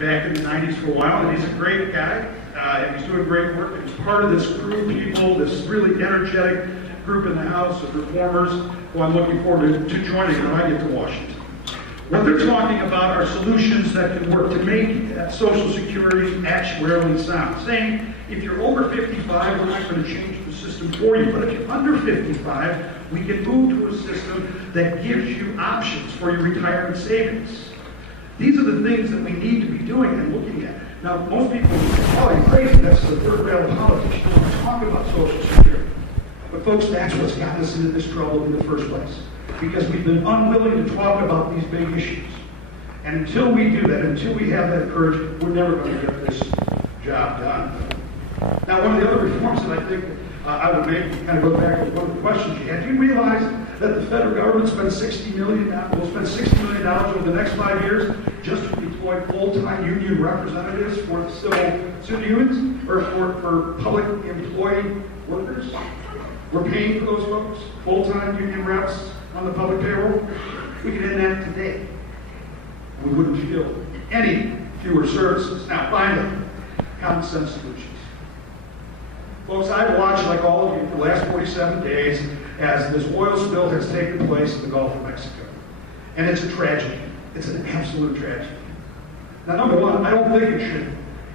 back in the 90s for a while, and he's a great guy, and he's doing great work. And he's part of this group of people, this really energetic group in the House of reformers who I'm looking forward to joining when I get to Washington. What they're talking about are solutions that can work to make Social Security actuarially sound. Saying, if you're over 55, we're not going to change the system for you. But if you're under 55, we can move to a system that gives you options for your retirement savings. These are the things that we need to be doing and looking at. Now, most people say, oh, you're crazy, that's the third rail of politics. You don't talk about Social Security. But folks, that's what's gotten us into this trouble in the first place. Because we've been unwilling to talk about these big issues. And until we do that, until we have that courage, we're never going to get this job done. Now, one of the other reforms that I think I would make, kind of go back to one of the questions you had, do you realize that the federal government will spend $60 million over the next 5 years just to deploy full-time union representatives for the civil unions, or for public employee workers? We're paying for those folks, full-time union reps on the public payroll. We could end that today. We wouldn't feel any fewer services. Now, finally, common sense solutions. Folks, I've watched, like all of you, for the last 47 days as this oil spill has taken place in the Gulf of Mexico. And it's a tragedy. It's an absolute tragedy. Now, number one, I don't think it should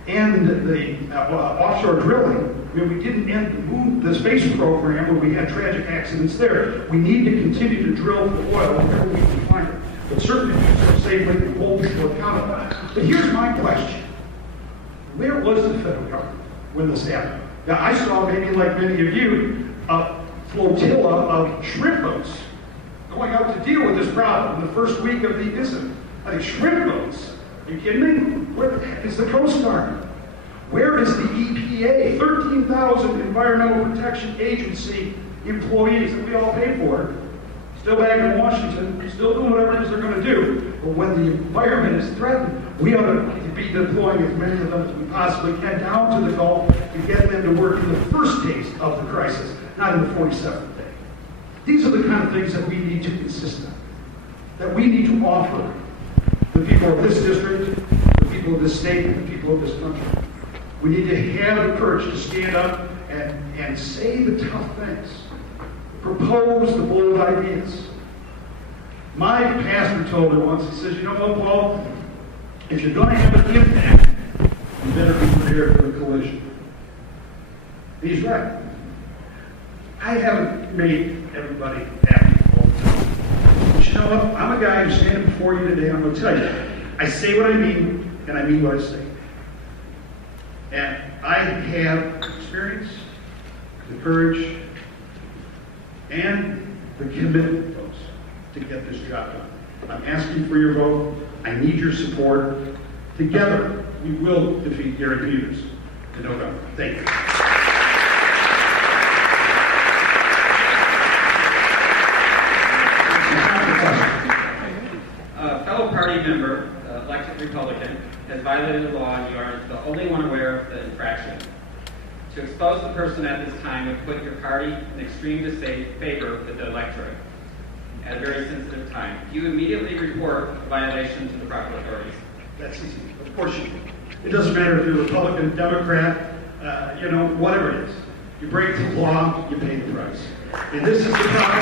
end the offshore drilling. I mean, we didn't end the space program where we had tragic accidents there. We need to continue to drill for oil wherever we can find it. But certainly do so safely and hold people accountable. But here's my question. Where was the federal government when this happened? Now, I saw, maybe like many of you, a flotilla of shrimp boats going out to deal with this problem in the first week of the incident. I think shrimp boats? Are you kidding me? Where the heck is the Coast Guard? Where is the EPA? 13,000 Environmental Protection Agency employees that we all pay for, still back in Washington, still doing whatever it is they're going to do. But when the environment is threatened, we ought to be deploying as many of them as we possibly can down to the Gulf to get them to work in the first days of the crisis, not in the 47th day. These are the kind of things that we need to insist on, that we need to offer the people of this district, the people of this state, and the people of this country. We need to have the courage to stand up and say the tough things, propose the bold ideas. My pastor told me once, he says, you know what, Paul? If you're going to have an impact, you better be prepared for the collision. He's right. I haven't made everybody happy all the time. But you know what? I'm a guy who's standing before you today, and I'm going to tell you, I say what I mean, and I mean what I say. And I have experience, the courage, and the commitment, folks, to get this job done. I'm asking for your vote. I need your support. Together, we will defeat Gary Peters in November. Thank you. A fellow party member, elected Republican, has violated the law, and you are the only one aware of the infraction. To expose the person at this time would put your party in extreme disfavor with the electorate at a very sensitive time. You immediately report a violation to the proper authorities. That's easy. Of course you do. It doesn't matter if you're Republican, Democrat, whatever it is. You break the law, you pay the price. And this is the problem.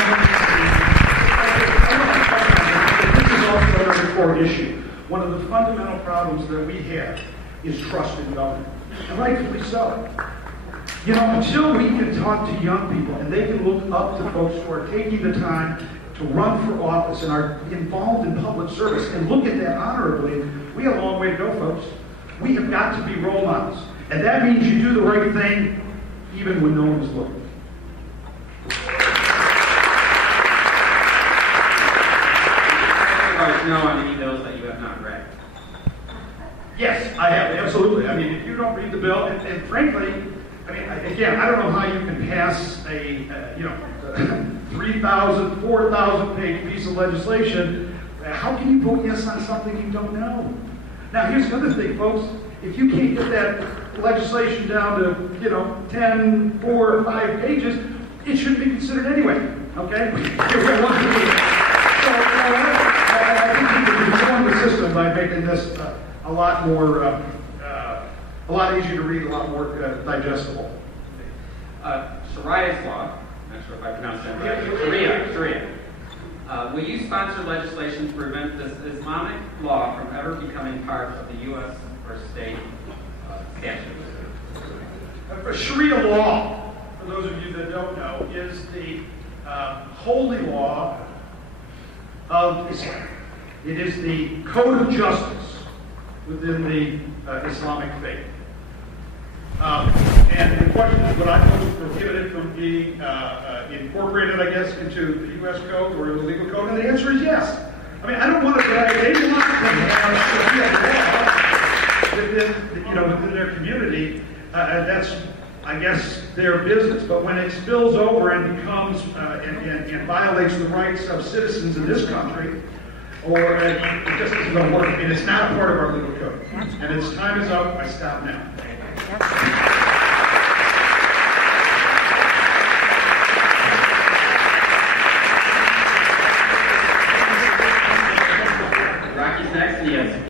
This is also another core issue. One of the fundamental problems that we have is trust in government. And rightfully so. Until we can talk to young people and they can look up to folks who are taking the time to run for office and are involved in public service and look at that honorably, we have a long way to go, folks. We have got to be role models. And that means you do the right thing even when no one is looking. No on any bills that you have not read. Yes, I have, absolutely. I mean, if you don't read the bill, and frankly, I mean, again, I don't know how you can pass a 3,000, 4,000 page piece of legislation. How can you vote yes on something you don't know? Now, here's the other thing, folks. If you can't get that legislation down to, 10, 4, or 5 pages, it shouldn't be considered anyway, okay? I think we can reform the system by making this a lot more, a lot easier to read, a lot more digestible. Shariah's law, I'm not sure if I pronounced that right. Sharia. Will you sponsor legislation to prevent this Islamic law from ever becoming part of the U.S. or state statutes? Sharia law, for those of you that don't know, is the holy law of Islam. It is the code of justice within the Islamic faith. And the question is, would I prohibit it from being incorporated, I guess, into the U.S. code or the legal code? And the answer is yes. I mean, I don't want to. They want to have within their community. That's, I guess, their business. But when it spills over and becomes and violates the rights of citizens in this country, or it just isn't going to work. I mean, it's not a part of our legal code. And its time is up. I stop now. Rocky's next, yes.